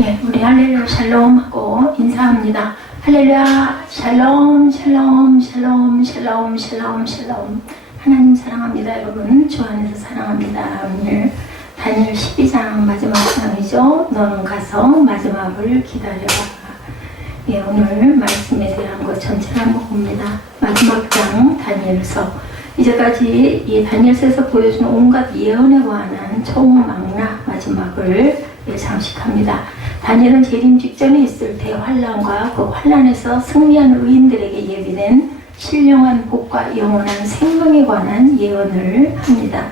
예, 우리 할렐루야 샬롬 하고 인사합니다. 할렐루야 샬롬 샬롬 샬롬 샬롬 샬롬 샬롬. 하나님 사랑합니다. 여러분 주 안에서 사랑합니다. 오늘 다니엘 12장 마지막 장이죠. 너는 가서 마지막을 기다려라. 예, 오늘 말씀에 대한 것 전체를 한번 봅니다. 마지막 장 다니엘서. 이제까지 이 다니엘서에서 보여주는 온갖 예언에 관한 총망라 마지막을 장식합니다. 다니엘은 재림 직전에 있을 대환란과 그 환란에서 승리한 의인들에게 예비된 신령한 복과 영원한 생명에 관한 예언을 합니다.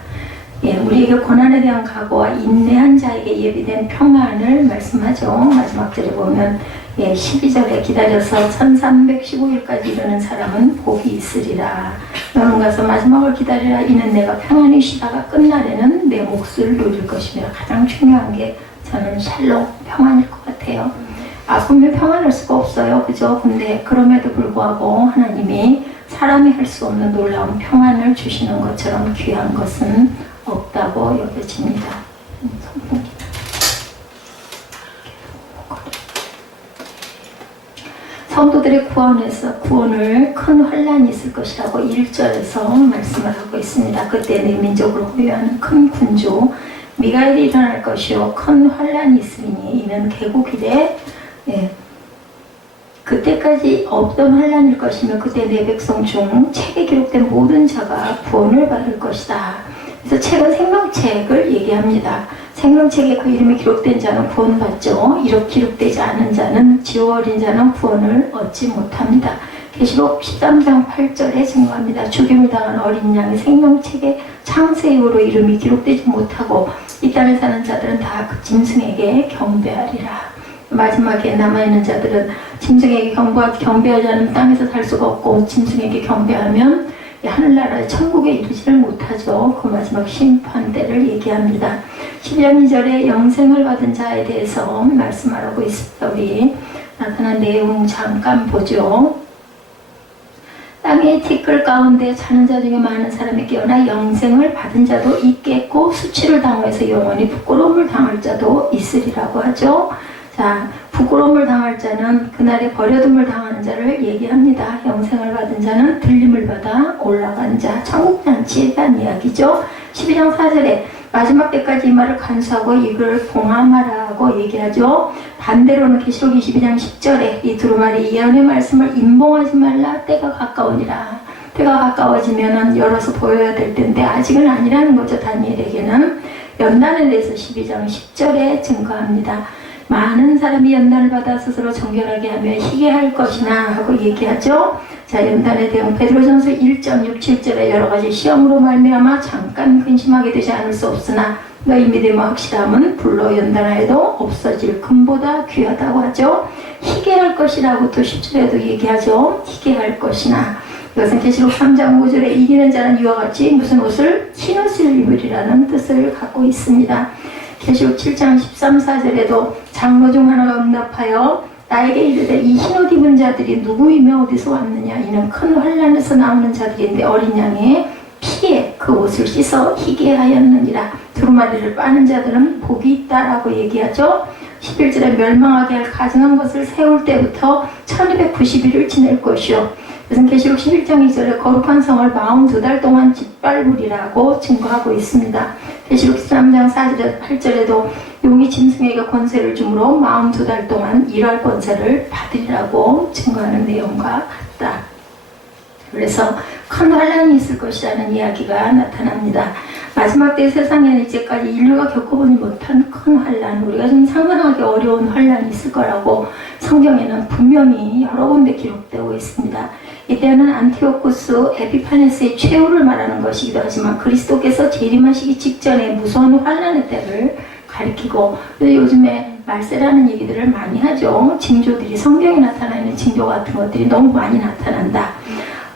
예, 우리에게 고난에 대한 각오와 인내한 자에게 예비된 평안을 말씀하죠. 마지막 절에 보면 12절에 기다려서 1315일까지 이르는 사람은 복이 있으리라. 너는 가서 마지막을 기다리라. 이는 내가 평안히 쉬다가 끝날에는 내 몫을 누릴 것이며, 가장 중요한 게 저는 샬롬, 평안일 것 같아요. 아프면 평안할 수가 없어요. 그죠? 근데 그럼에도 불구하고 하나님이 사람이 할 수 없는 놀라운 평안을 주시는 것처럼 귀한 것은 없다고 여겨집니다. 성도들의 구원을 큰 환란이 있을 것이라고 1절에서 말씀을 하고 있습니다. 그때 내 민족을 호위하는 큰 군주 미가엘이 일어날 것이요 큰 환란이 있으리니 이는 개국이래. 그때까지 없던 환란일 것이며 그때 내 백성 중 책에 기록된 모든 자가 구원을 받을 것이다. 그래서 책은 생명책을 얘기합니다. 생명책에 그 이름이 기록된 자는 구원받죠. 이렇게 기록되지 않은 자는 지옥 어린 자는 구원을 얻지 못합니다. 계시록 13장 8절에 증거합니다. 죽임을 당한 어린 양의 생명책에 창세 이후로 이름이 기록되지 못하고 이 땅에 사는 자들은 다 그 짐승에게 경배하리라. 마지막에 남아있는 자들은 짐승에게 경배하지 않으면 땅에서 살 수가 없고, 짐승에게 경배하면 하늘나라의 천국에 이르지를 못하죠. 그 마지막 심판 때를 얘기합니다. 12장 2절에 영생을 받은 자에 대해서 말씀하라고 있습니다. 우리 나타난 내용 잠깐 보죠. 땅의 티끌 가운데 자는 자 중에 많은 사람이 깨어나 영생을 받은 자도 있겠고, 수치를 당해서 영원히 부끄러움을 당할 자도 있으리라고 하죠. 자, 부끄러움을 당할 자는 그날에 버려둠을 당하는 자를 얘기합니다. 영생을 받은 자는 들림을 받아 올라간 자, 천국잔치에 대한 이야기죠. 12장 4절에 마지막 때까지 이 말을 간수하고 이를 봉함하라고 얘기하죠. 반대로는 계시록 22장 10절에 이 두루마리 예언의 말씀을 임봉하지 말라. 때가 가까우니라. 때가 가까워지면 열어서 보여야 될 텐데 아직은 아니라는 거죠. 다니엘에게는 연단에 대해서 12장 10절에 증거합니다. 많은 사람이 연단을 받아 스스로 정결하게 하며 희게할 것이나 하고 얘기하죠. 자, 연단에 대한 베드로전서 1.6, 7절에 여러 가지 시험으로 말미암아 잠깐 근심하게 되지 않을 수 없으나 너희 믿음과 확실함은 불로 연단하여도 없어질 금보다 귀하다고 하죠. 희게할 것이라고 또 10절에도 얘기하죠. 희게할 것이나. 이것은 계시록 3장 5절에 이기는 자는 이와 같이 무슨 옷을? 흰 옷을 입으리라는 뜻을 갖고 있습니다. 계시록 7장 13, 14절에도 장로 중 하나가 응답하여 나에게 이르되 이 흰옷 입은 자들이 누구이며 어디서 왔느냐. 이는 큰 환란에서 나오는 자들인데 어린 양의 피에 그 옷을 씻어 희게 하였느니라. 두루마리를 빠는 자들은 복이 있다라고 얘기하죠. 11절에 멸망하게 할 가증한 것을 세울 때부터 1290일을 지낼 것이요. 그래서 계시록 11장 2절에 거룩한 성을 42달 동안 짓밟으리라고 증거하고 있습니다. 계시록 13장 4절에 8절에도 용이 짐승에게 권세를 주므로 42달 동안 일할 권세를 받으리라고 증거하는 내용과 같다. 그래서 큰 환란이 있을 것이라는 이야기가 나타납니다. 마지막 때 세상에는 이제까지 인류가 겪어보지 못한 큰 환란, 우리가 좀 상상하기 어려운 환란이 있을 거라고 성경에는 분명히 여러 군데 기록되고 있습니다. 이때는 안티오쿠스 에피파네스의 최후를 말하는 것이기도 하지만 그리스도께서 재림하시기 직전에 무서운 환란의 때를 가리키고, 요즘에 말세라는 얘기들을 많이 하죠. 징조들이, 성경에 나타나 있는 징조 같은 것들이 너무 많이 나타난다.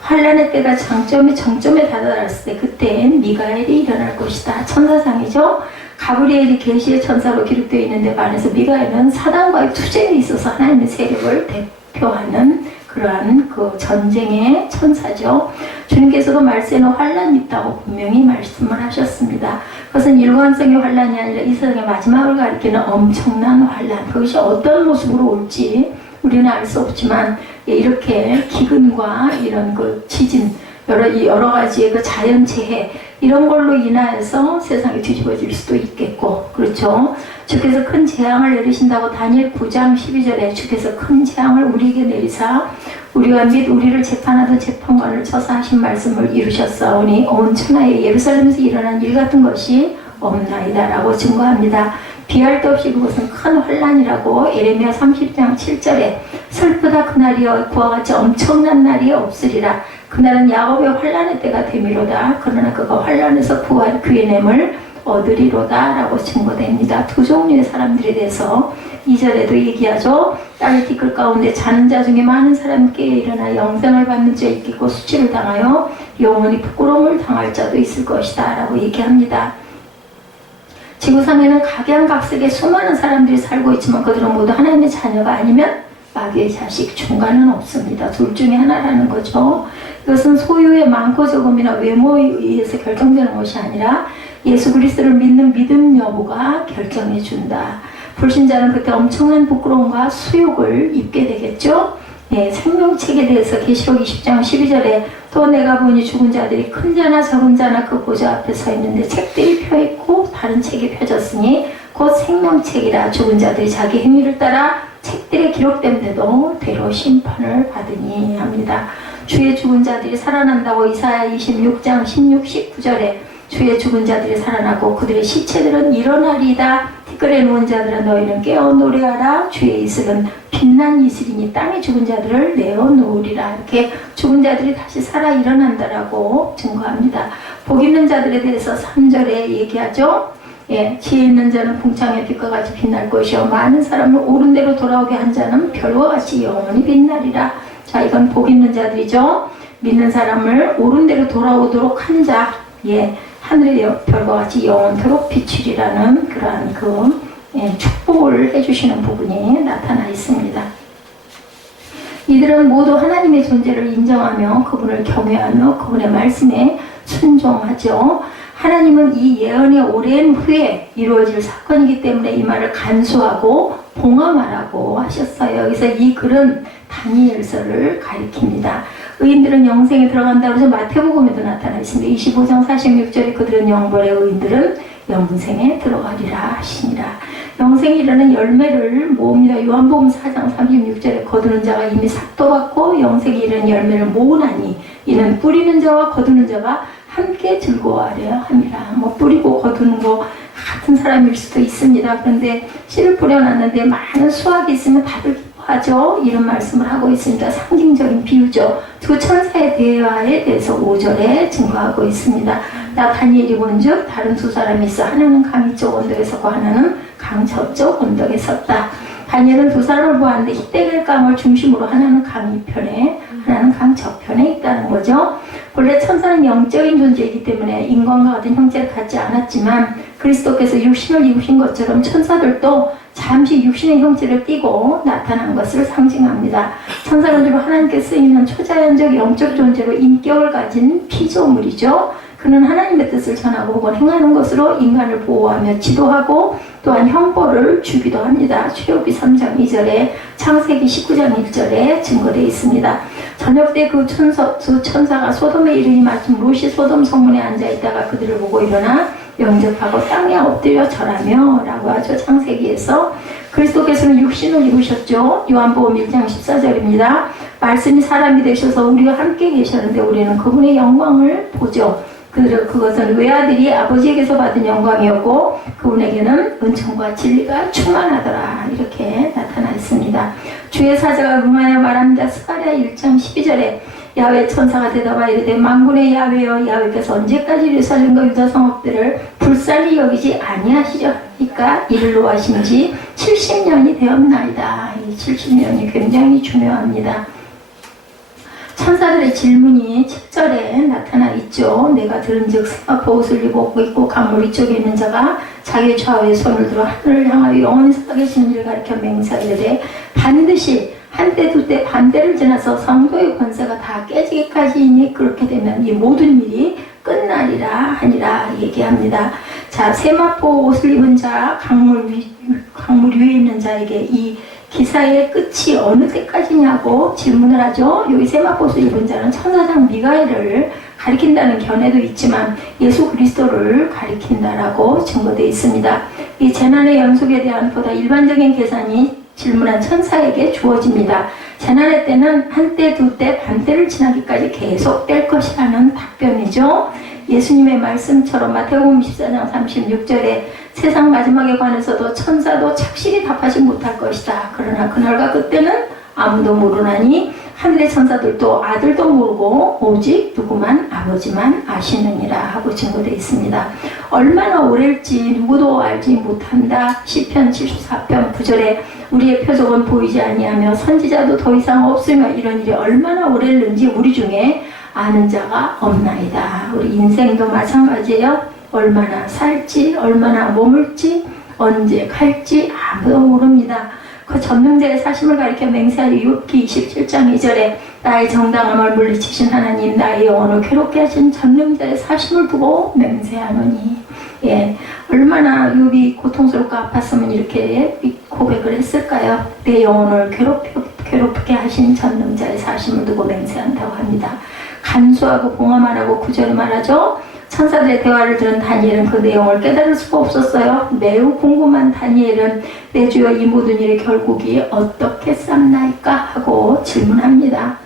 환란의 때가 정점에 다다랐을 때 그때엔 미가엘이 일어날 것이다. 천사상이죠. 가브리엘이 계시의 천사로 기록되어 있는데 반해서 미가엘은 사단과의 투쟁에 있어서 하나님의 세력을 대표하는 그러한 그 전쟁의 천사죠. 주님께서도 말세에는 환란이 있다고 분명히 말씀을 하셨습니다. 그것은 일관성의 환란이 아니라 이 세상의 마지막을 가리키는 엄청난 환란. 그것이 어떤 모습으로 올지 우리는 알 수 없지만 이렇게 기근과 이런 그 지진, 여러 가지의 그 자연재해 이런 걸로 인하여서 세상이 뒤집어질 수도 있겠고, 그렇죠? 주께서 큰 재앙을 내리신다고 다니엘 9장 12절에 주께서 큰 재앙을 우리에게 내리사 우리와 및 우리를 재판하던 재판관을 쳐서 하신 말씀을 이루셨사오니 온 천하에 예루살렘에서 일어난 일 같은 것이 없나이다 라고 증거합니다. 비할 데 없이 그것은 큰 환란이라고 예레미야 30장 7절에 슬프다 그날이여 그와 같이 엄청난 날이 없으리라. 그날은 야곱의 환란의 때가 되미로다. 그러나 그가 환란에서 구할 그의 냄을 얻으리로다 라고 증거됩니다. 두 종류의 사람들에 대해서 2절에도 얘기하죠. 땅의 티끌 가운데 자는 자 중에 많은 사람이 깨어 일어나 영생을 받는 자 있겠고 수치를 당하여 영원히 부끄러움을 당할 자도 있을 것이다 라고 얘기합니다. 지구상에는 각양각색의 수많은 사람들이 살고 있지만 그들은 모두 하나님의 자녀가 아니면 마귀의 자식, 중간은 없습니다. 둘 중에 하나라는 거죠. 이것은 소유의 많고 적음이나 외모에 의해서 결정되는 것이 아니라 예수 그리스도를 믿는 믿음 여부가 결정해 준다. 불신자는 그때 엄청난 부끄러움과 수욕을 입게 되겠죠. 생명책에 대해서 계시록 20장 12절에 또 내가 보니 죽은 자들이 큰 자나 적은 자나 그 보좌 앞에 서 있는데 책들이 펴있고 다른 책이 펴졌으니 곧 생명책이라. 죽은 자들이 자기 행위를 따라 책들에 기록된데도 대로 심판을 받으니 합니다. 주의 죽은 자들이 살아난다고 이사야 26장 16, 19절에 주의 죽은 자들이 살아나고 그들의 시체들은 일어나리이다. 티끌에 누운 자들아 너희는 깨어 노래하라. 주의 이슬은 빛난 이슬이니 땅에 죽은 자들을 내어놓으리라. 이렇게 죽은 자들이 다시 살아 일어난다라고 증거합니다. 복 있는 자들에 대해서 3절에 얘기하죠. 지혜 있는 자는 궁창의 빛과 같이 빛날 것이요 많은 사람을 옳은 대로 돌아오게 한 자는 별과 같이 영원히 빛나리라. 자, 이건 복 있는 자들이죠. 믿는 사람을 옳은 대로 돌아오도록 한 자, 하늘의 별과 같이 영원토록 비추리라는 그러한 축복을 해주시는 부분이 나타나 있습니다. 이들은 모두 하나님의 존재를 인정하며 그분을 경외하며 그분의 말씀에 순종하죠. 하나님은 이 예언의 오랜 후에 이루어질 사건이기 때문에 이 말을 간수하고 봉함하라고 하셨어요. 그래서 이 글은 다니엘서를 가리킵니다. 의인들은 영생에 들어간다고 해서 마태복음에도 나타나 있습니다. 25장 46절에 그들은 영벌의 의인들은 영생에 들어가리라 하시니라. 영생에 이르는 열매를 모읍니다. 요한복음 4장 36절에 거두는 자가 이미 삭도 받고 영생에 이르는 열매를 모으나니 이는 뿌리는 자와 거두는 자가 함께 즐거워하려 합니다. 뿌리고 거두는 거 같은 사람일 수도 있습니다. 그런데 씨를 뿌려놨는데 많은 수확이 있으면 다들 기뻐하죠. 이런 말씀을 하고 있습니다. 상징적인 비유죠. 두 천사의 대화에 대해서 5절에 증거하고 있습니다. 나 다니엘이 본즉 다른 두 사람이 있어 하나는 강 이쪽 언덕에 서고 하나는 강 저쪽 언덕에 섰다. 다니엘은 두 사람을 보았는데 히데겔 강을 중심으로 하나는 강 이편에 하나는 강 저편에 있다는 거죠. 본래 천사는 영적인 존재이기 때문에 인간과 같은 형체를 갖지 않았지만 그리스도께서 육신을 입으신 것처럼 천사들도 잠시 육신의 형체를 띠고 나타난 것을 상징합니다. 천사는 주로 하나님께 쓰이는 초자연적 영적 존재로 인격을 가진 피조물이죠. 그는 하나님의 뜻을 전하고 혹은 행하는 것으로 인간을 보호하며 지도하고 또한 형벌을 주기도 합니다. 출애굽기 3장 2절에 창세기 19장 1절에 증거되어 있습니다. 저녁 때 그 천사가 소돔에 이르니 마침 롯이 소돔 성문에 앉아있다가 그들을 보고 일어나 영접하고 땅에 엎드려 절하며 라고 하죠. 창세기에서 그리스도께서는 육신을 입으셨죠. 요한복음 1장 14절입니다. 말씀이 사람이 되셔서 우리와 함께 계셨는데 우리는 그분의 영광을 보죠. 그것은 외아들이 아버지에게서 받은 영광이었고 그분에게는 은총과 진리가 충만하더라. 이렇게 나타나 있습니다. 주의 사자가 응하여 말합니다. 스가랴 1장 12절에 야훼 천사가 대답하여 이르되 만군의 야훼여 야훼께서 언제까지 예루살렘과 유다 성읍들을 불쌍히 여기지 아니하시리까 이를 노하신 지 70년이 되었나이다. 이 70년이 굉장히 중요합니다. 천사들의 질문이 7절에 나타나 있죠. 내가 들은즉 세마포 옷을 입고 있고 강물 위쪽에 있는 자가 자기 좌우에 손을 들어 하늘을 향하여 영원히 살아계시는 이를 가리켜 맹세하되 반드시 한때 두때 반대를 지나서 성도의 권세가 다 깨지기까지이니 그렇게 되면 이 모든 일이 끝나리라 하니라 얘기합니다. 자, 세마포 옷을 입은 자, 강물 위에 있는 자에게 이 기사의 끝이 어느 때까지냐고 질문을 하죠. 여기 세마포 옷을 입은 자는 천사장 미가엘을 가리킨다는 견해도 있지만 예수 그리스도를 가리킨다라고 증거되어 있습니다. 이 재난의 연속에 대한 보다 일반적인 계산이 질문한 천사에게 주어집니다. 재난의 때는 한때, 두때, 반때를 지나기까지 계속될 것이라는 답변이죠. 예수님의 말씀처럼 마태복음 24장 36절에 세상 마지막에 관해서도 천사도 착실히 답하지 못할 것이다. 그러나 그날과 그때는 아무도 모르나니 하늘의 천사들도 아들도 모르고 오직 누구만 아버지만 아시느니라 하고 증거되어 있습니다. 얼마나 오래일지 누구도 알지 못한다. 시편 74편 9절에 우리의 표적은 보이지 아니하며 선지자도 더 이상 없으며 이런 일이 얼마나 오래일는지 우리 중에 아는 자가 없나이다. 우리 인생도 마찬가지예요. 얼마나 살지, 얼마나 머물지, 언제 갈지 아무도 모릅니다. 그 전능자의 사심을 가리켜 맹세하여 욥기 27장 2절에 나의 정당함을 물리치신 하나님, 나의 영혼을 괴롭게 하신 전능자의 사심을 두고 맹세하노니. 예, 얼마나 욥이 고통스럽고 아팠으면 이렇게 고백을 했을까요? 내 영혼을 괴롭게 하신 전능자의 사심을 두고 맹세한다고 합니다. 간수하고 봉함하라고 9절에 말하죠. 천사들의 대화를 들은 다니엘은 그 내용을 깨달을 수가 없었어요. 매우 궁금한 다니엘은 내 주여 이 모든 일의 결국이 어떻게 쌈나이까 하고 질문합니다.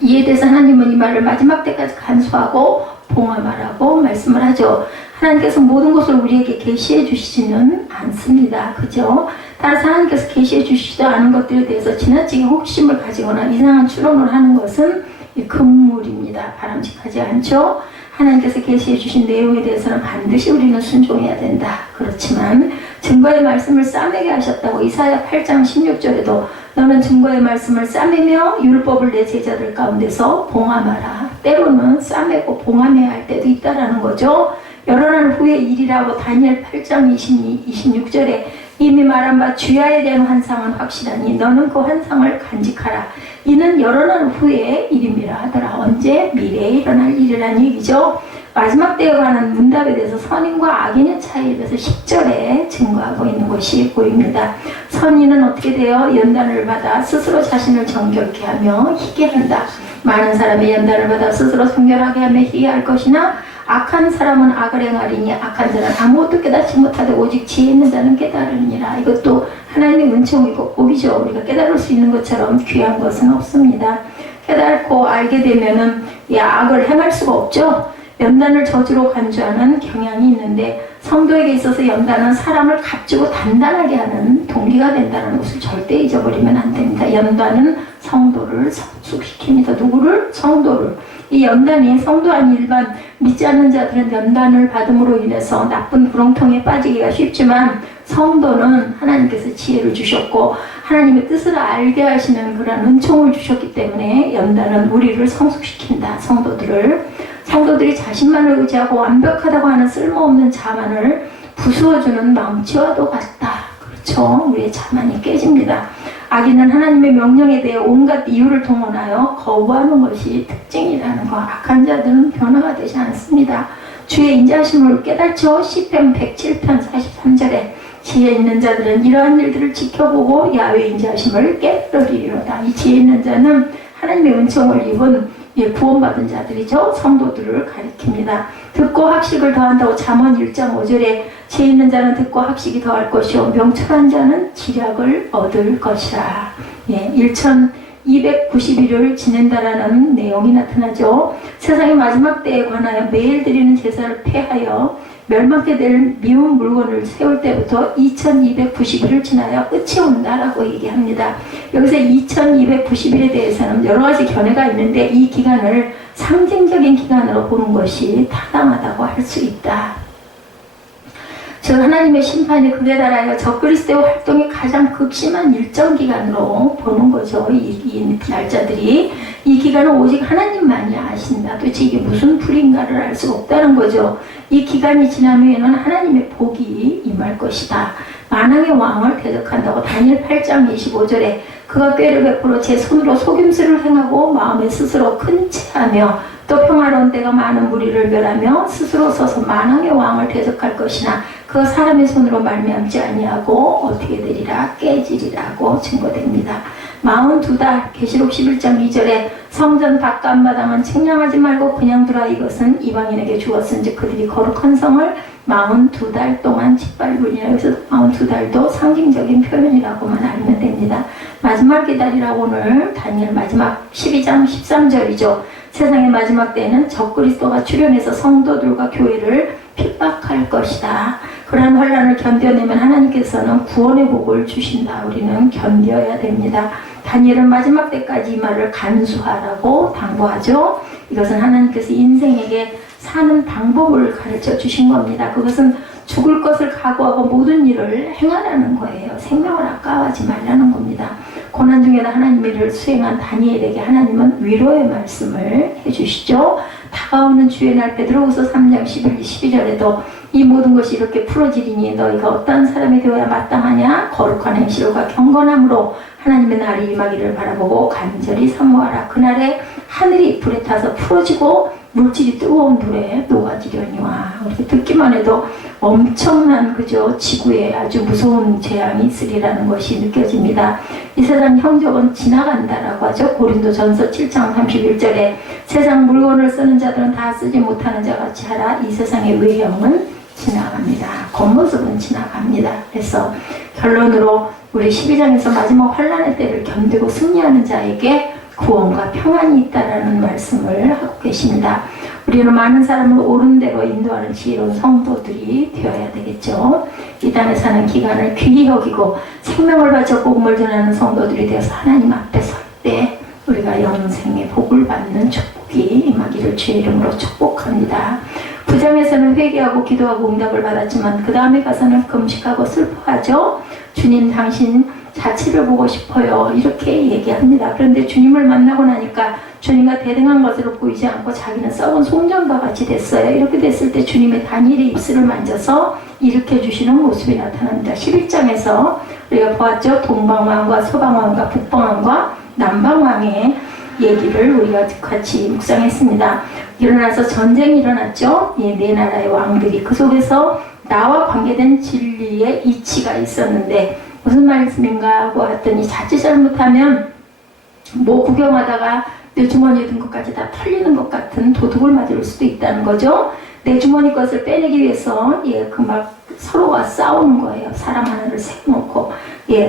이에 대해서 하나님은 이 말을 마지막 때까지 간수하고 봉함하라고 말씀을 하죠. 하나님께서 모든 것을 우리에게 계시해 주시지는 않습니다. 그죠? 따라서 하나님께서 계시해 주시지도 않은 것들에 대해서 지나치게 호기심을 가지거나 이상한 추론을 하는 것은 금물입니다. 바람직하지 않죠? 하나님께서 계시해 주신 내용에 대해서는 반드시 우리는 순종해야 된다. 그렇지만 증거의 말씀을 싸매게 하셨다고 이사야 8장 16절에도 너는 증거의 말씀을 싸매며 율법을 내 제자들 가운데서 봉함하라. 때로는 싸매고 봉함해야 할 때도 있다라는 거죠. 여러 날 후의 일이라고 다니엘 8장 26절에 이미 말한 바 주야에 대한 환상은 확실하니 너는 그 환상을 간직하라. 이는 여러 날 후의 일임이라 하더라. 언제? 미래에 일어날 일이라는 얘기죠. 마지막 때에 관한 문답에 대해서 선인과 악인의 차이에 대해서 10절에 증거하고 있는 것이 보입니다. 선인은 어떻게 돼요? 연단을 받아 스스로 자신을 정결케 하며 희게 한다. 많은 사람이 연단을 받아 스스로 정결하게 하며 희게 할 것이나 악한 사람은 악을 행하리니 악한 자는 아무것도 깨닫지 못하되 오직 지혜 있는 자는 깨달으니라. 이것도 하나님의 은총이고 복이죠. 우리가 깨달을 수 있는 것처럼 귀한 것은 없습니다. 깨닫고 알게 되면은 악을 행할 수가 없죠. 연단을 저주로 간주하는 경향이 있는데 성도에게 있어서 연단은 사람을 값지고 단단하게 하는 동기가 된다는 것을 절대 잊어버리면 안 됩니다. 연단은 성도를 성숙시킵니다. 누구를? 성도를. 이 연단이 성도 아닌 일반 믿지 않는 자들은 연단을 받음으로 인해서 나쁜 구렁텅이에 빠지기가 쉽지만 성도는 하나님께서 지혜를 주셨고 하나님의 뜻을 알게 하시는 그런 은총을 주셨기 때문에 연단은 우리를 성숙시킨다. 성도들이 자신만을 의지하고 완벽하다고 하는 쓸모없는 자만을 부수어주는 망치와도 같다. 그렇죠? 우리의 자만이 깨집니다. 악인은 하나님의 명령에 대해 온갖 이유를 동원하여 거부하는 것이 특징이라는 것. 악한 자들은 변화가 되지 않습니다. 주의 인자하심을 깨닫죠. 시편 107편 43절에 지혜 있는 자들은 이러한 일들을 지켜보고 야훼 인자하심을 깨달으리로다. 이 지혜 있는 자는 하나님의 은총을 입은 구원받은 자들이죠. 성도들을 가리킵니다. 듣고 학식을 더한다고 잠언 1장 5절에 지혜 있는 자는 듣고 학식이 더할 것이요 명철한 자는 지략을 얻을 것이라. 1290일을 지낸다라는 내용이 나타나죠. 세상의 마지막 때에 관하여 매일 드리는 제사를 폐하여 멸망케 될 미운 물건을 세울 때부터 2290일을 지나야 끝이 온다라고 얘기합니다. 여기서 2290일에 대해서는 여러 가지 견해가 있는데 이 기간을 상징적인 기간으로 보는 것이 타당하다고 할 수 있다. 즉 하나님의 심판이 극에 달하여 적그리스도의 활동이 가장 극심한 일정 기간으로 보는 거죠. 이 날짜들이. 이 기간은 오직 하나님만이 아신다. 도대체 이게 무슨 풀인가를 알 수가 없다는 거죠. 이 기간이 지난 후에는 하나님의 복이 임할 것이다. 만왕의 왕을 대적한다고. 다니엘 8장 25절에 그가 꾀를 베풀어 제 손으로 속임수를 행하고 마음에 스스로 큰 체하며 또 평화로운 때가 많은 무리를 멸하며 스스로 서서 만왕의 왕을 대적할 것이나 그가 사람의 손으로 말미암지 아니하고 어떻게 되리라 깨지리라고 증거됩니다. 42달 계시록 11장 2절에 성전 바깥 앞마당은 측량하지 말고 그냥 두라. 이것은 이방인에게 주었은즉 그들이 거룩한 성을 42달 동안 짓밟으리라. 여기서 42달도 상징적인 표현이라고만 알면 됩니다. 마지막 기다리라. 오늘 다니엘 마지막 12장 13절이죠. 세상의 마지막 때에는 적그리스도가 출현해서 성도들과 교회를 핍박할 것이다. 그러한 환란을 견뎌내면 하나님께서는 구원의 복을 주신다. 우리는 견뎌야 됩니다. 다니엘은 마지막 때까지 이 말을 간수하라고 당부하죠. 이것은 하나님께서 인생에게 사는 방법을 가르쳐 주신 겁니다. 그것은 죽을 것을 각오하고 모든 일을 행하라는 거예요. 생명을 아까워하지 말라는 겁니다. 고난 중에도 하나님의 일을 수행한 다니엘에게 하나님은 위로의 말씀을 해주시죠. 다가오는 주의 날 베드로후서 3장 11, 12절에도 이 모든 것이 이렇게 풀어지리니 너희가 어떠한 사람이 되어야 마땅하냐? 거룩한 행실과 경건함으로 하나님의 날이 임하기를 바라보고 간절히 사모하라. 그날에 하늘이 불에 타서 풀어지고 물질이 뜨거운 불에 녹아지려니와. 이렇게 듣기만 해도 엄청난 그저 지구에 아주 무서운 재앙이 있으리라는 것이 느껴집니다. 이 세상 형적은 지나간다라고 하죠. 고린도전서 7장 31절에 세상 물건을 쓰는 자들은 다 쓰지 못하는 자 같이 하라. 이 세상의 외형은 지나갑니다. 겉모습은 지나갑니다. 그래서 결론으로 우리 12장에서 마지막 환란의 때를 견디고 승리하는 자에게 구원과 평안이 있다라는 말씀을 하고 계십니다. 우리는 많은 사람을 옳은 대로 인도하는 지혜로운 성도들이 되어야 되겠죠. 이 땅에 사는 기간을 귀히 여기고 생명을 바쳐 복음을 전하는 성도들이 되어서 하나님 앞에 설 때 우리가 영생의 복을 받는 축복이 임하기를 주의 이름으로 축복합니다. 부장에서는 회개하고 기도하고 응답을 받았지만 그 다음에 가서는 금식하고 슬퍼하죠. 주님 당신 자체를 보고 싶어요. 이렇게 얘기합니다. 그런데 주님을 만나고 나니까 주님과 대등한 것으로 보이지 않고 자기는 썩은 송전과 같이 됐어요. 이렇게 됐을 때 주님의 다니엘의 입술을 만져서 일으켜 주시는 모습이 나타납니다. 11장에서 우리가 보았죠. 동방왕과 서방왕과 북방왕과 남방왕의 얘기를 우리가 같이 묵상했습니다. 일어나서 전쟁이 일어났죠. 이 네 나라의 왕들이 그 속에서 나와 관계된 진리의 이치가 있었는데 무슨 말씀인가 하고 했더니 자칫 잘못하면 뭐 구경하다가 내 주머니에 든 것까지 다 털리는 것 같은 도둑을 맞을 수도 있다는 거죠. 내 주머니 것을 빼내기 위해서 그 막 서로가 싸우는 거예요. 사람 하나를 세워놓고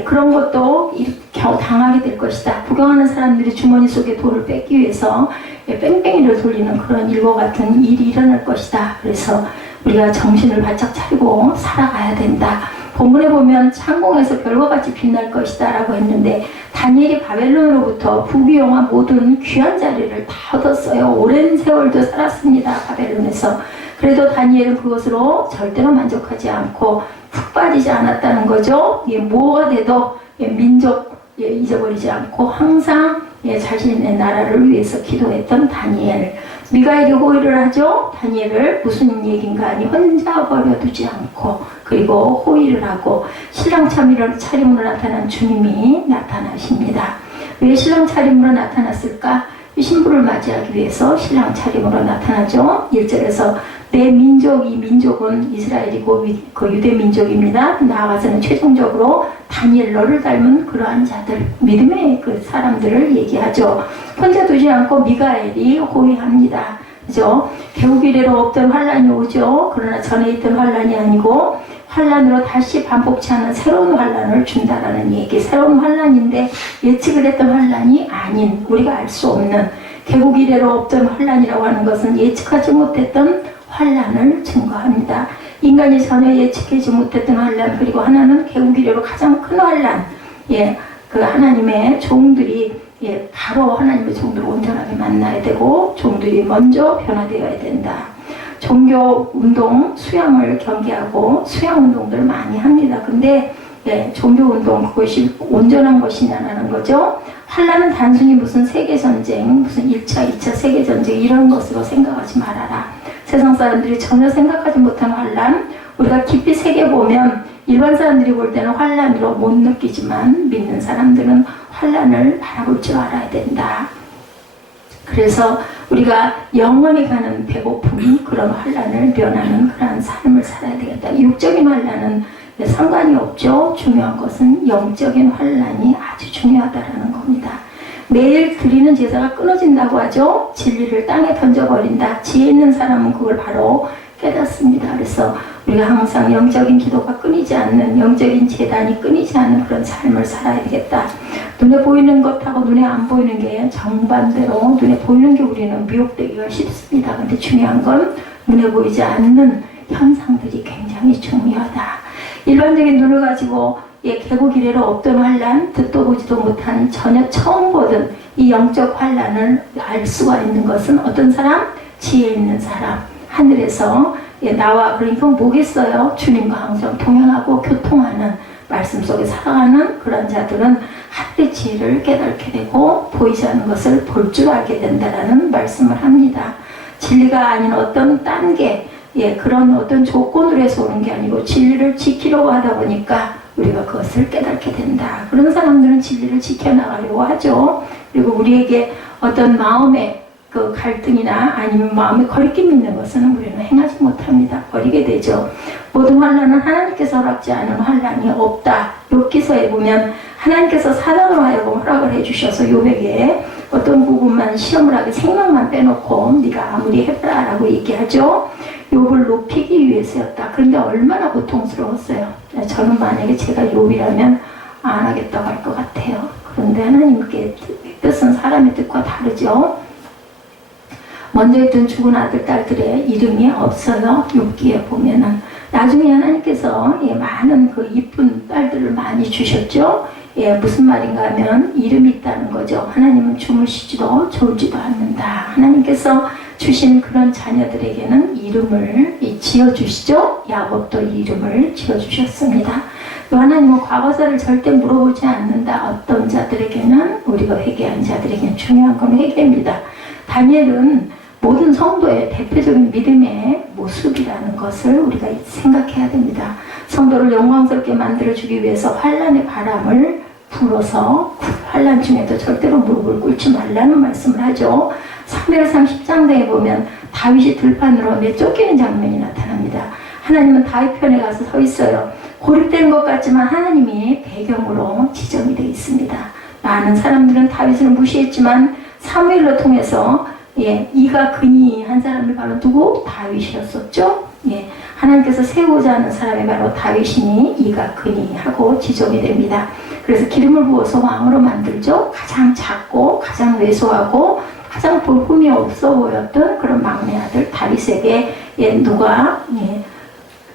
그런 것도 겨우 당하게 될 것이다. 구경하는 사람들이 주머니 속에 돈을 뺏기 위해서 뺑뺑이를 돌리는 그런 일과 같은 일이 일어날 것이다. 그래서 우리가 정신을 바짝 차리고 살아가야 된다. 본문에 보면 창공에서 별과 같이 빛날 것이다 라고 했는데 다니엘이 바벨론으로부터 부귀영화 모든 귀한 자리를 다 얻었어요. 오랜 세월도 살았습니다. 바벨론에서. 그래도 다니엘은 그것으로 절대로 만족하지 않고 푹 빠지지 않았다는 거죠. 뭐가 돼도 민족 잊어버리지 않고 항상 자신의 나라를 위해서 기도했던 다니엘. 미가엘이 호의를 하죠. 다니엘을 무슨 얘긴가 하니 혼자 버려두지 않고 그리고 호의를 하고 신랑 차림으로 나타난 주님이 나타나십니다. 왜 신랑 차림으로 나타났을까? 신부를 맞이하기 위해서 신랑 차림으로 나타나죠. 1절에서 내 민족이 민족은 이스라엘이고 그 유대 민족입니다. 나아가서는 최종적으로 다니엘 너를 닮은 그러한 자들 믿음의 그 사람들을 얘기하죠. 혼자 두지 않고 미가엘이 호위합니다. 그죠? 개국 이래로 없던 환란이 오죠. 그러나 전에 있던 환란이 아니고 환란으로 다시 반복치 않은 새로운 환란을 준다라는 얘기. 새로운 환란인데 예측을 했던 환란이 아닌 우리가 알 수 없는 개국 이래로 없던 환란이라고 하는 것은 예측하지 못했던 환란을 증거합니다. 인간이 전혀 예측하지 못했던 환란 그리고 하나는 개국 이래로 가장 큰 환란. 그 하나님의 종들이 바로 하나님의 종들을 온전하게 만나야 되고 종들이 먼저 변화되어야 된다. 종교 운동, 수양을 경계하고 수양 운동들을 많이 합니다. 근데 종교 운동 그것이 온전한 것이냐라는 거죠. 환란은 단순히 무슨 세계전쟁, 무슨 1차, 2차 세계전쟁 이런 것으로 생각하지 말아라. 세상 사람들이 전혀 생각하지 못한 환란, 우리가 깊이 새겨보면 일반 사람들이 볼 때는 환난으로 못 느끼지만 믿는 사람들은 환난을 바라볼 줄 알아야 된다. 그래서 우리가 영원히 가는 배고픔, 그런 환난을 면하는 그러한 삶을 살아야 되겠다. 육적인 환난은 상관이 없죠. 중요한 것은 영적인 환난이 아주 중요하다는 겁니다. 매일 드리는 제사가 끊어진다고 하죠. 진리를 땅에 던져버린다. 지혜 있는 사람은 그걸 바로 깨닫습니다. 그래서 우리가 항상 영적인 기도가 끊이지 않는, 영적인 재단이 끊이지 않는 그런 삶을 살아야 되겠다. 눈에 보이는 것하고 눈에 안 보이는 게 정반대로, 눈에 보이는 게 우리는 미혹되기가 쉽습니다. 근데 중요한 건 눈에 보이지 않는 현상들이 굉장히 중요하다. 일반적인 눈을 가지고 계곡 이래로 없던 환란, 듣도 보지도 못한, 전혀 처음 보던 이 영적 환란을 알 수가 있는 것은 어떤 사람? 지혜 있는 사람. 하늘에서 나와, 그러니까 뭐겠어요? 주님과 항상 동행하고 교통하는, 말씀 속에 살아가는 그런 자들은 하늘의 지혜를 깨닫게 되고 보이지 않는 것을 볼 줄 알게 된다라는 말씀을 합니다. 진리가 아닌 어떤 단계, 그런 어떤 조건으로 해서 오는 게 아니고 진리를 지키려고 하다 보니까 우리가 그것을 깨닫게 된다. 그런 사람들은 진리를 지켜나가려고 하죠. 그리고 우리에게 어떤 마음의 그 갈등이나 아니면 마음의 거리낌 있는 것은 우리는 행하지 못합니다. 버리게 되죠. 모든 환난은 하나님께서 허락지 않은 환난이 없다. 욥기서에 보면 하나님께서 사단으로 하여금 허락을 해주셔서 욥에게 어떤 부분만 시험을 하게 생명만 빼놓고 네가 아무리 해봐라 라고 얘기하죠. 욥을 높이기 위해서였다. 그런데 얼마나 고통스러웠어요. 저는 만약에 제가 욥이라면 안 하겠다고 할 것 같아요. 그런데 하나님께 뜻은 사람의 뜻과 다르죠. 먼저 있던 죽은 아들, 딸들의 이름이 없어요. 욥기에 보면은. 나중에 하나님께서 많은 그 이쁜 딸들을 많이 주셨죠. 무슨 말인가 하면 이름이 있다는 거죠. 하나님은 주무시지도 졸지도 않는다. 하나님께서 주신 그런 자녀들에게는 이름을 지어주시죠. 야곱도 이름을 지어주셨습니다. 또 하나님은 과거사를 절대 물어보지 않는다. 어떤 자들에게는, 우리가 회개한 자들에게는 중요한 건 회개입니다. 다니엘은 모든 성도의 대표적인 믿음의 모습이라는 것을 우리가 생각해야 됩니다. 성도를 영광스럽게 만들어주기 위해서 환난의 바람을 불어서 환난 중에도 절대로 무릎을 꿇지 말라는 말씀을 하죠. 사무엘상 10장에 보면 다윗이 들판으로 내쫓기는 장면이 나타납니다. 하나님은 다윗 편에 가서 서 있어요. 고립된 것 같지만 하나님이 배경으로 지정이 되어 있습니다. 많은 사람들은 다윗을 무시했지만 사무엘로 통해서 이가 근이 한 사람이 바로 누구? 다윗이었었죠. 하나님께서 세우고자 하는 사람이 바로 다윗이니 이가 근이 하고 지정이 됩니다. 그래서 기름을 부어서 왕으로 만들죠. 가장 작고 가장 왜소하고 가장 볼품이 없어 보였던 그런 막내 아들 다윗에게 누가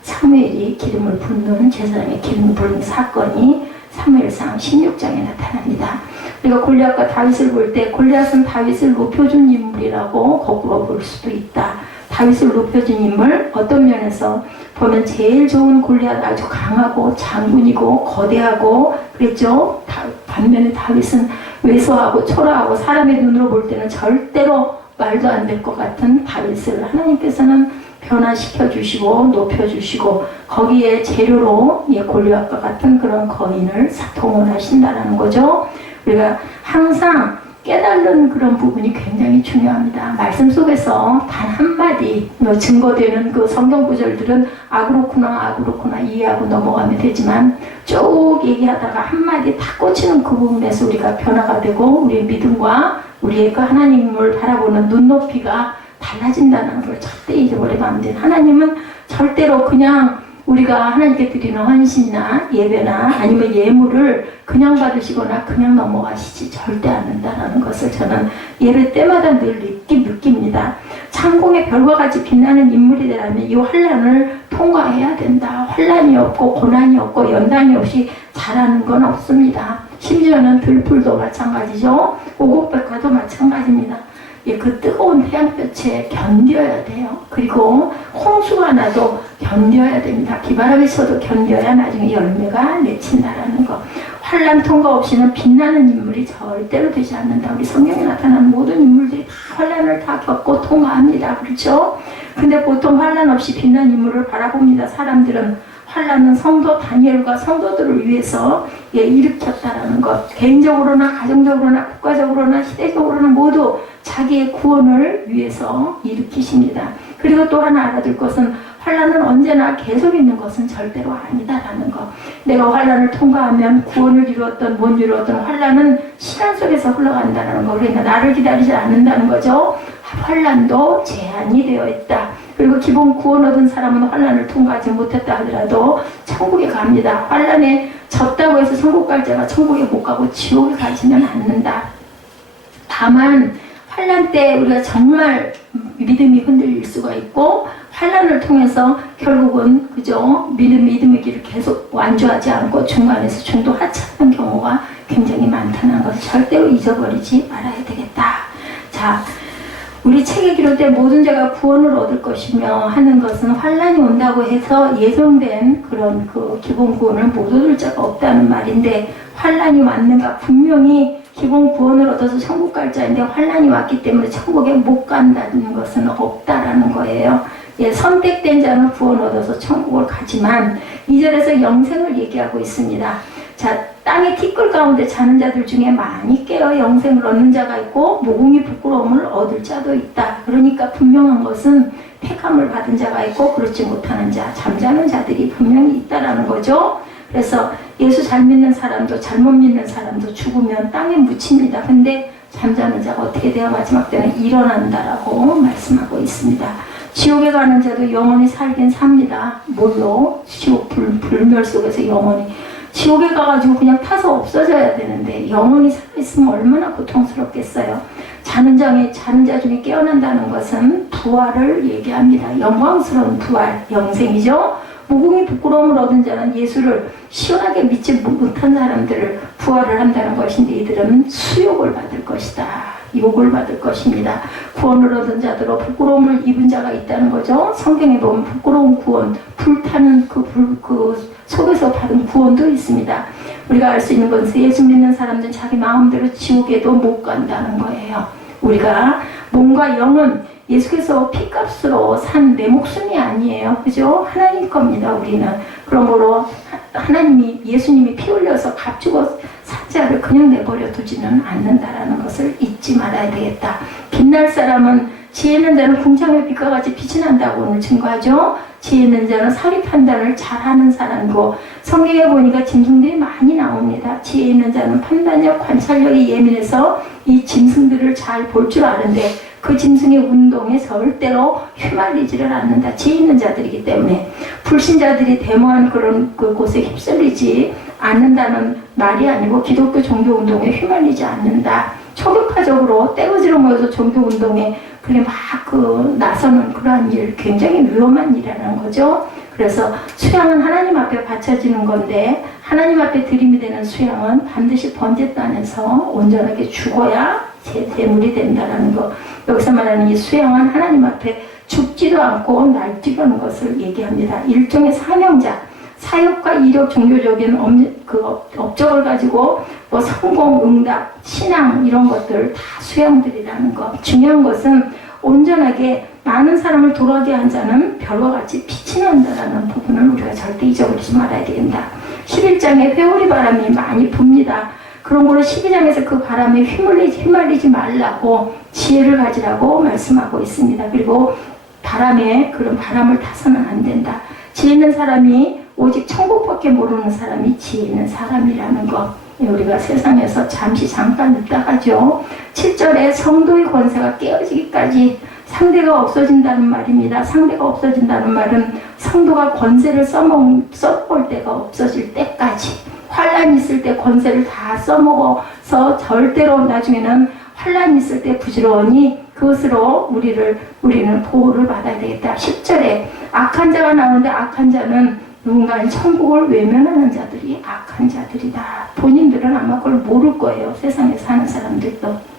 사무엘이 기름을 붓는, 제사장의 기름을 부는 사건이 사무엘상 16장에 나타납니다. 우리가 골리앗과 다윗을 볼 때 골리앗은 다윗을 높여준 인물이라고 거꾸로 볼 수도 있다. 다윗을 높여준 인물, 어떤 면에서 보면 제일 좋은 골리앗, 아주 강하고 장군이고 거대하고 그랬죠. 반면에 다윗은 왜소하고 초라하고 사람의 눈으로 볼 때는 절대로 말도 안 될 것 같은 다윗을 하나님께서는 변화시켜 주시고 높여 주시고 거기에 재료로 골리앗과 같은 그런 거인을 동원하신다라는 거죠. 우리가 항상 깨달는 그런 부분이 굉장히 중요합니다. 말씀 속에서 단 한마디 증거되는 그 성경 구절들은 그렇구나 이해하고 넘어가면 되지만 쭉 얘기하다가 한마디 탁 꽂히는 그 부분에서 우리가 변화가 되고 우리의 믿음과 우리의 그 하나님을 바라보는 눈높이가 달라진다는 걸 절대 잊어버리면 안 돼요. 하나님은 절대로 그냥 우리가 하나님께 드리는 헌신이나 예배나 아니면 예물을 그냥 받으시거나 그냥 넘어가시지 절대 않는다는 것을 저는 예배 때마다 늘 느낍니다. 창공의 별과 같이 빛나는 인물이 되려면 이 환난을 통과해야 된다. 환난이 없고 고난이 없고 연단이 없이 잘하는 건 없습니다. 심지어는 들풀도 마찬가지죠. 오곡백과도 마찬가지입니다. 그 뜨거운 태양볕에 견뎌야 돼요. 그리고 홍수가 나도 견뎌야 됩니다. 비바람이 쳐도 견뎌야 나중에 열매가 맺힌다라는 거. 환난 통과 없이는 빛나는 인물이 절대로 되지 않는다. 우리 성경에 나타나는 모든 인물들이 다 환난을 다 겪고 통과합니다. 그렇죠? 근데 보통 환난 없이 빛난 인물을 바라봅니다. 사람들은 환란은 성도 다니엘과 성도들을 위해서 일으켰다라는 것. 개인적으로나 가정적으로나 국가적으로나 시대적으로나 모두 자기의 구원을 위해서 일으키십니다. 그리고 또 하나 알아둘 것은 환란은 언제나 계속 있는 것은 절대로 아니다라는 것. 내가 환란을 통과하면 구원을 이루었던 못 이루었던 환란은 시간 속에서 흘러간다는 거. 그러니까 나를 기다리지 않는다는 거죠. 환란도 제한이 되어 있다. 그리고 기본 구원 얻은 사람은 환란을 통과하지 못했다 하더라도 천국에 갑니다. 환란에 졌다고 해서 천국 갈 자가 천국에 못 가고 지옥에 가지는 않는다. 다만 환란 때 우리가 정말 믿음이 흔들릴 수가 있고 환란을 통해서 결국은 그죠 믿음의 길을 계속 완주하지 않고 중간에서 중도 하차하는 경우가 굉장히 많다는 것을 절대로 잊어버리지 말아야 되겠다. 자, 우리 책에 기록된 모든 자가 구원을 얻을 것이며 하는 것은 환란이 온다고 해서 예정된 그런 그 기본 구원을 못 얻을 자가 없다는 말인데 환란이 왔는가? 분명히 기본 구원을 얻어서 천국 갈 자인데 환란이 왔기 때문에 천국에 못 간다는 것은 없다라는 거예요. 선택된 자는 구원 얻어서 천국을 가지만 2절에서 영생을 얘기하고 있습니다. 자, 땅의 티끌 가운데 자는 자들 중에 많이 깨어 영생을 얻는 자가 있고 모공이 부끄러움을 얻을 자도 있다. 그러니까 분명한 것은 택함을 받은 자가 있고 그렇지 못하는 자, 잠자는 자들이 분명히 있다라는 거죠. 그래서 예수 잘 믿는 사람도 잘못 믿는 사람도 죽으면 땅에 묻힙니다. 근데 잠자는 자가 어떻게 돼요? 마지막 때는 일어난다라고 말씀하고 있습니다. 지옥에 가는 자도 영원히 살긴 삽니다. 뭘로? 지옥 불멸 속에서 영원히. 지옥에 가가지고 그냥 타서 없어져야 되는데 영원히 살아있으면 얼마나 고통스럽겠어요. 자는 자 중에 깨어난다는 것은 부활을 얘기합니다. 영광스러운 부활, 영생이죠. 모공이 부끄러움을 얻은 자는 예수를 시원하게 믿지 못한 사람들을 부활을 한다는 것인데 이들은 수욕을 받을 것이다. 욕을 받을 것입니다. 구원을 얻은 자들로 부끄러움을 입은 자가 있다는 거죠. 성경에 보면 부끄러운 구원, 불타는 그 속에서 받은 구원도 있습니다. 우리가 알 수 있는 것은 예수 믿는 사람들은 자기 마음대로 지옥에도 못 간다는 거예요. 우리가 몸과 영은 예수께서 피값으로 산 내 목숨이 아니에요. 그죠? 하나님 겁니다. 우리는. 그러므로 예수님이 피 흘려서 값 주고 산 자를 그냥 내버려 두지는 않는다라는 것을 잊지 말아야 되겠다. 빛날 사람은 지혜 있는 자는 궁창의 빛과 같이 빛이 난다고 오늘 증거하죠. 지혜 있는 자는 사리 판단을 잘하는 사람이고 성경에 보니까 짐승들이 많이 나옵니다. 지혜 있는 자는 판단력, 관찰력이 예민해서 이 짐승들을 잘 볼 줄 아는데 그 짐승의 운동에 절대로 휘말리지를 않는다. 지혜 있는 자들이기 때문에 불신자들이 데모하는 그런 그곳에 휩쓸리지 않는다는 말이 아니고 기독교 종교운동에 휘말리지 않는다. 초격파적으로 떼거지로 모여서 종교운동에 그게 막 나서는 그러한 일, 굉장히 위험한 일이라는 거죠. 그래서 수양은 하나님 앞에 바쳐지는 건데 하나님 앞에 드림이 되는 수양은 반드시 번제단에서 온전하게 죽어야 제물이 된다는 거. 여기서 말하는 이 수양은 하나님 앞에 죽지도 않고 날뛰는 는 것을 얘기합니다. 일종의 사명자, 사역과 이력, 종교적인 업적을 가지고 뭐 성공, 응답, 신앙 이런 것들 다 수양들이라는 것. 중요한 것은 온전하게 많은 사람을 돌아오게 한 자는 별과 같이 빛이 난다라는 부분을 우리가 절대 잊어버리지 말아야 된다. 11장에 회오리 바람이 많이 붑니다. 그런 거로 12장에서 그 바람에 휘말리지 말라고 지혜를 가지라고 말씀하고 있습니다. 그리고 그런 바람을 타서는 안 된다. 지혜 있는 사람이 오직 천국밖에 모르는 사람이 지혜 있는 사람이라는 것. 우리가 세상에서 잠깐 있다가죠. 7절에 성도의 권세가 깨어지기까지 상대가 없어진다는 말입니다. 상대가 없어진다는 말은 성도가 권세를 써먹을 때가 없어질 때까지 환란이 있을 때 권세를 다 써먹어서 절대로 나중에는 환란이 있을 때 부지런히 그것으로 우리는 보호를 받아야 되겠다. 10절에 악한 자가 나오는데 악한 자는 누군가는 천국을 외면하는 자들이 악한 자들이다. 본인들은 아마 그걸 모를 거예요. 세상에 사는 사람들도.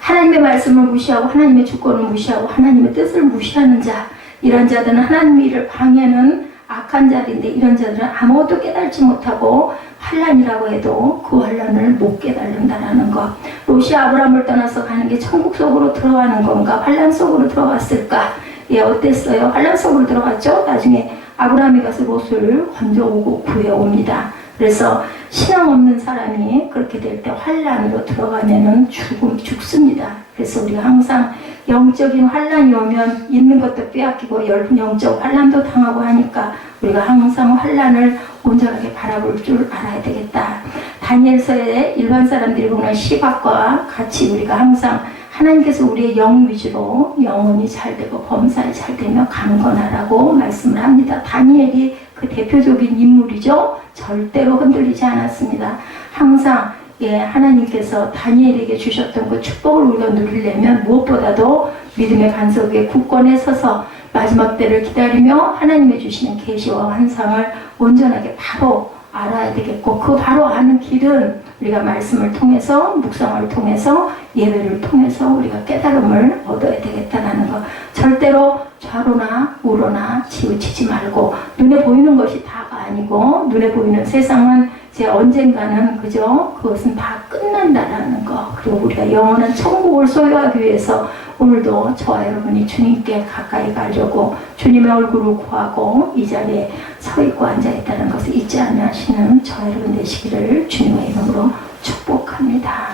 하나님의 말씀을 무시하고 하나님의 주권을 무시하고 하나님의 뜻을 무시하는 자, 이런 자들은 하나님의 일을 방해하는 악한 자들인데 이런 자들은 아무것도 깨달지 못하고 환란이라고 해도 그 환란을 못 깨달는다라는 것. 롯이 아브라함을 떠나서 가는 게 천국 속으로 들어가는 건가? 환란 속으로 들어갔을까? 어땠어요? 환란 속으로 들어갔죠? 나중에 아브라함이 가서 롯을 건져오고 구해옵니다. 그래서 신앙 없는 사람이 그렇게 될 때 환란으로 들어가면은 죽습니다. 그래서 우리가 항상 영적인 환란이 오면 있는 것도 빼앗기고 영적 환란도 당하고 하니까 우리가 항상 환란을 온전하게 바라볼 줄 알아야 되겠다. 다니엘서에 일반 사람들이 보는 시각과 같이 우리가 항상 하나님께서 우리의 영 위주로 영혼이 잘 되고 범사에 잘 되며 강건하라고 말씀을 합니다. 다니엘이 그 대표적인 인물이죠. 절대로 흔들리지 않았습니다. 항상 하나님께서 다니엘에게 주셨던 그 축복을 우리가 누리려면 무엇보다도 믿음의 반석 위에 굳건히 서서 마지막 때를 기다리며 하나님의 주시는 계시와 환상을 온전하게 바로 알아야 되겠고, 그 바로 아는 길은 우리가 말씀을 통해서, 묵상을 통해서, 예배를 통해서 우리가 깨달음을 얻어야 되겠다는 것. 절대로 좌로나 우로나 치우치지 말고, 눈에 보이는 것이 다가 아니고, 눈에 보이는 세상은 이제 언젠가는 그것은 다 끝난다라는 것. 그리고 우리가 영원한 천국을 소유하기 위해서 오늘도 저와 여러분이 주님께 가까이 가려고 주님의 얼굴을 구하고 이 자리에 서 있고 앉아 있다는 것을 잊지 않으시는 저와 여러분 되시기를 주님의 이름으로 축복합니다.